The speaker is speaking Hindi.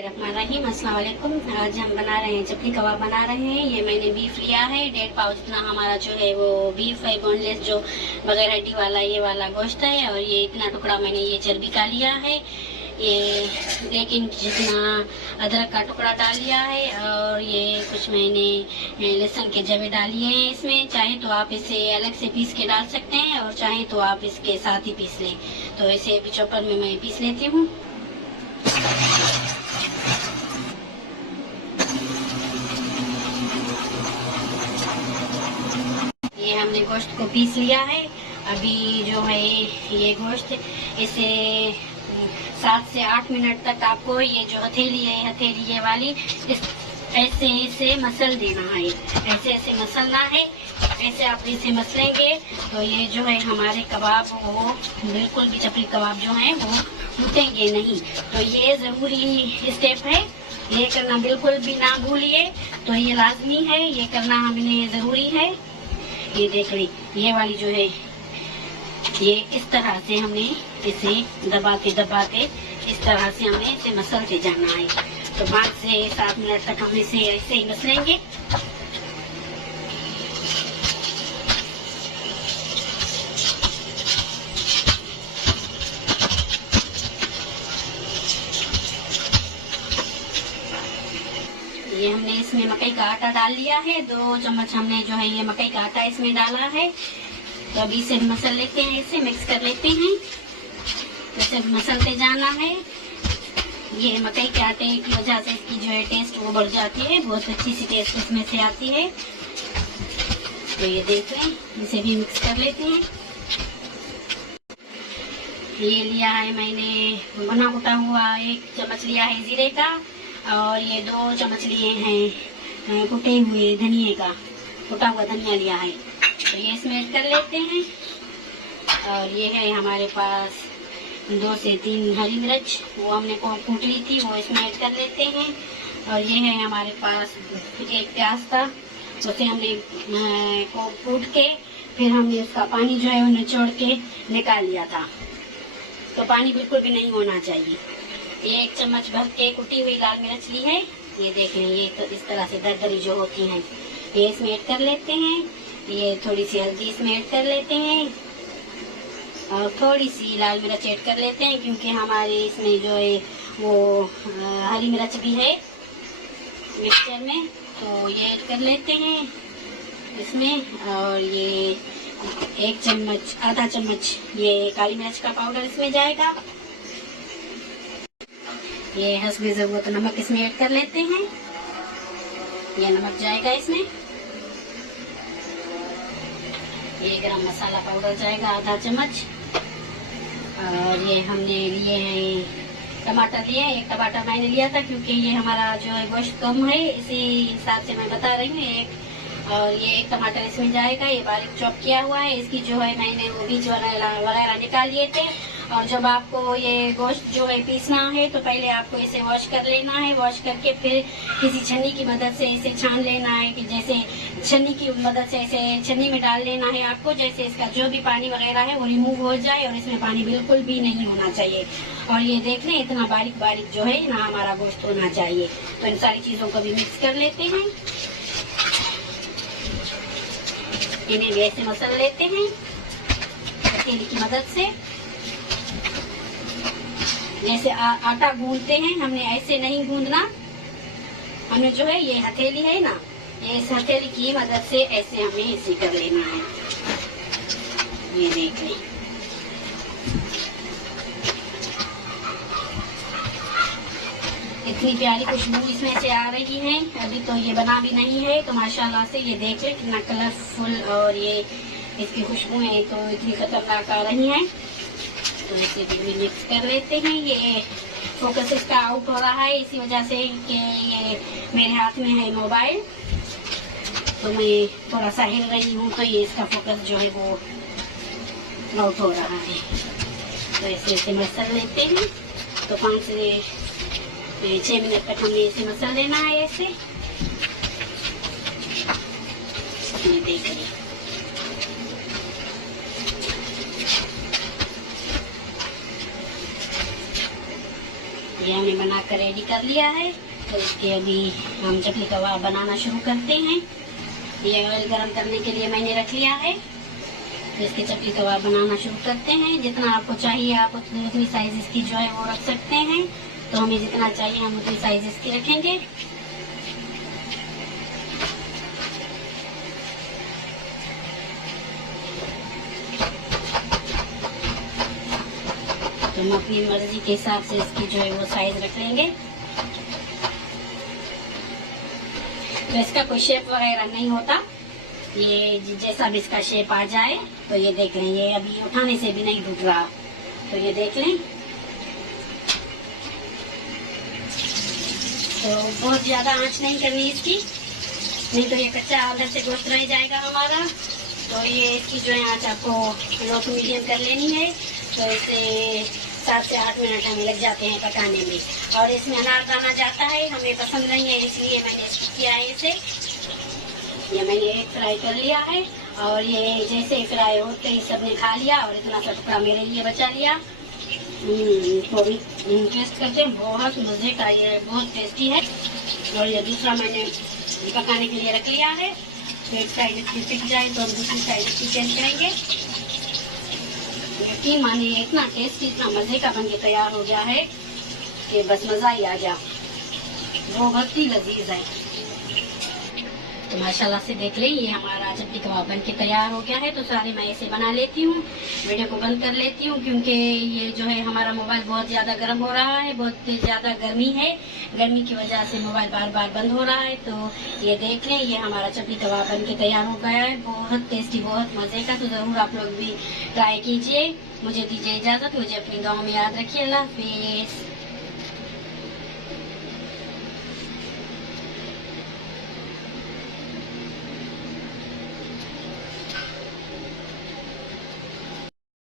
रहीम, अस्सलाम वालेकुम। आज हम बना रहे हैं चपली कबाब बना रहे हैं। ये मैंने बीफ लिया है, 1.5 पाउच इतना हमारा जो है वो बीफ है, बोनलेस जो बगैर हड्डी वाला ये वाला गोश्त है। और ये इतना टुकड़ा मैंने ये चर्बी का लिया है। ये 1 इंच जितना अदरक का टुकड़ा डाल लिया है। और ये कुछ मैंने लहसुन के जवे डालिए हैं इसमें। चाहे तो आप इसे अलग से पीस के डाल सकते हैं और चाहे तो आप इसके साथ ही पीस लें। तो इसे अभी चॉपर में मैं पीस लेती हूँ। ये हमने गोश्त को पीस लिया है। अभी जो है ये गोश्त इसे 7 से 8 मिनट तक आपको ये जो हथेली है, हथेली ये वाली, ऐसे ऐसे मसल देना है। ऐसे ऐसे मसलना है। ऐसे आप इसे मसलेंगे तो ये जो है हमारे कबाब वो बिल्कुल भी चपली कबाब जो है वो टूटेंगे नहीं। तो ये ज़रूरी स्टेप है, ये करना बिल्कुल भी ना भूलिए। तो ये लाजमी है, ये करना हमने ज़रूरी है। ये देख ली, ये वाली जो है ये इस तरह से हमने इसे दबाते दबाते इस तरह से हमें इसे मसलते जाना है। तो 5 से 7 मिनट तक हम इसे ऐसे ही मसलेंगे। ये हमने इसमें मकई का आटा डाल लिया है। 2 चम्मच हमने जो है ये मकई का आटा इसमें डाला है। तो अभी इसे मसल लेते हैं, इसे मिक्स कर लेते हैं। तो इसे मसलते जाना है। ये मकई के आटे की वजह से इसकी जो है टेस्ट वो बढ़ जाती है, बहुत अच्छी सी टेस्ट इसमें से आती है। तो ये देख लें, इसे भी मिक्स कर लेते हैं। ये लिया है मैंने बना कुटा हुआ 1 चम्मच लिया है जीरे का। और ये 2 चम्मच लिए हैं कुटे हुए धनिए का, कुटा हुआ धनिया लिया है। तो ये इसमें ऐड कर लेते हैं। और ये है हमारे पास 2 से 3 हरी मिर्च, वो हमने कूट ली थी, वो इसमें ऐड कर लेते हैं। और ये है हमारे पास 1 प्याज था, उसे हमने को कूट के फिर हमने उसका पानी जो है वो निचोड़ के निकाल लिया था। तो पानी बिल्कुल भी नहीं होना चाहिए। ये 1 चम्मच भर के कुटी हुई लाल मिर्च ली है। ये देख लें, ये तो इस तरह से दरदरी जो होती हैं ये इसमें ऐड कर लेते हैं। ये थोड़ी सी हल्दी इसमें ऐड कर लेते हैं और थोड़ी सी लाल मिर्च ऐड कर लेते हैं, क्योंकि हमारे इसमें जो है वो हरी मिर्च भी है मिक्सचर में। तो ये ऐड कर लेते हैं इसमें। और ये 1 चम्मच, आधा चम्मच ये काली मिर्च का पाउडर इसमें जाएगा। ये हस्बे ज़रूरत नमक इसमें ऐड कर लेते हैं। ये नमक जाएगा इसमें। ये गरम मसाला पाउडर जाएगा आधा चम्मच। और ये हमने लिए हैं टमाटर, लिए 1 टमाटर मैंने लिया था, क्योंकि ये हमारा जो है गोश्त कम है, इसी हिसाब से मैं बता रही हूँ। और ये 1 टमाटर इसमें जाएगा। ये बारीक चॉप किया हुआ है। इसकी जो है मैंने वो बीज वगैरह निकाल लिए थे। और जब आपको ये गोश्त जो है पीसना है तो पहले आपको इसे वॉश कर लेना है। वॉश करके फिर किसी छन्नी की मदद से इसे छान लेना है, कि जैसे छन्नी की मदद से इसे छन्नी में डाल लेना है आपको, जैसे इसका जो भी पानी वगैरह है वो रिमूव हो जाए और इसमें पानी बिल्कुल भी नहीं होना चाहिए। और ये देख लें, इतना बारीक बारीक जो है ना हमारा गोश्त होना चाहिए। तो इन सारी चीज़ों को भी मिक्स कर लेते हैं। इन्हें भी ऐसे मसल लेते हैं हथेली की मदद से। जैसे आटा गूंदते हैं, हमने ऐसे नहीं गूंदना। हमने जो है ये हथेली है ना, ये इस हथेली की मदद से ऐसे हमें इसे कर लेना है। ये देख लें, इतनी प्यारी खुशबू इसमें से आ रही है। अभी तो ये बना भी नहीं है, तो माशाल्लाह से ये देख लें कितना कलरफुल और ये इसकी खुशबू है तो इतनी खतरनाक आ रही है। तो इसे भी मिक्स कर लेते हैं। ये फोकस इसका आउट हो रहा है इसी वजह से कि ये मेरे हाथ में है मोबाइल, तो मैं थोड़ा सा हिल रही हूँ, तो ये इसका फोकस जो है वो आउट हो रहा है। तो इसे मसल लेते हैं। तो 5 से 6 मिनट तक हमने इसे मसल लेना है ऐसे। ये देख रही, ये हमने बना कर रेडी कर लिया है। तो इसके अभी हम चकली कबाब बनाना शुरू करते हैं। ये ऑयल गरम करने के लिए मैंने रख लिया है। तो इसके चकली कबाब बनाना शुरू करते हैं। जितना आपको चाहिए आप उतनी साइज इसकी जो है वो रख सकते हैं। तो हमें जितना चाहिए हम उतनी साइज इसकी रखेंगे। तो हम अपनी मर्जी के हिसाब से इसकी जो है वो साइज रख लेंगे। तो इसका कोई शेप वगैरह नहीं होता, ये जैसा भी इसका शेप आ जाए। तो ये देख लें, ये अभी उठाने से भी नहीं टूट रहा। तो ये देख लें। तो बहुत ज्यादा आंच नहीं करनी इसकी, नहीं तो ये कच्चा अंदर से गोश्त रह जाएगा हमारा। तो ये इसकी जो है आंच आपको लो टू मीडियम कर लेनी है। तो इसे 7 से 8 मिनट हमें लग जाते हैं पकाने में। और इसमें अनारदाना जाता है, हमें पसंद नहीं है, इसलिए मैंने इसको किया है इसे। ये मैंने एक फ्राई कर लिया है और ये जैसे फ्राई होते ही सबने खा लिया और इतना सा टुकड़ा मेरे लिए बचा लिया। तो भी टेस्ट करते हैं, बहुत मजे का, ये बहुत टेस्टी है। और ये दूसरा मैंने पकाने के लिए रख लिया है। तो एक साइड इसकी सिक जाए तो हम दूसरी साइड इसकी चेंज करेंगे। यकीन मानिए इतना टेस्टी, इतना मजे का बन के तैयार हो गया है कि बस मजा ही आ गया, बहुत ही लजीज है। तो माशाल्लाह से देख लें, ये हमारा चकली कबाब बन के तैयार हो गया है। तो सारे मैं इसे बना लेती हूँ, वीडियो को बंद कर लेती हूँ क्योंकि ये जो है हमारा मोबाइल बहुत ज़्यादा गर्म हो रहा है, बहुत ज़्यादा गर्मी है। गर्मी की वजह से मोबाइल बार बार बंद हो रहा है। तो ये देख लें, ये हमारा चकली कबाब बन के तैयार हो गया है, बहुत टेस्टी, बहुत मज़े का। तो ज़रूर आप लोग भी ट्राई कीजिए। मुझे दीजिए इजाज़त, मुझे अपने गाँव में याद रखिए। अल्लाह हाफिज़।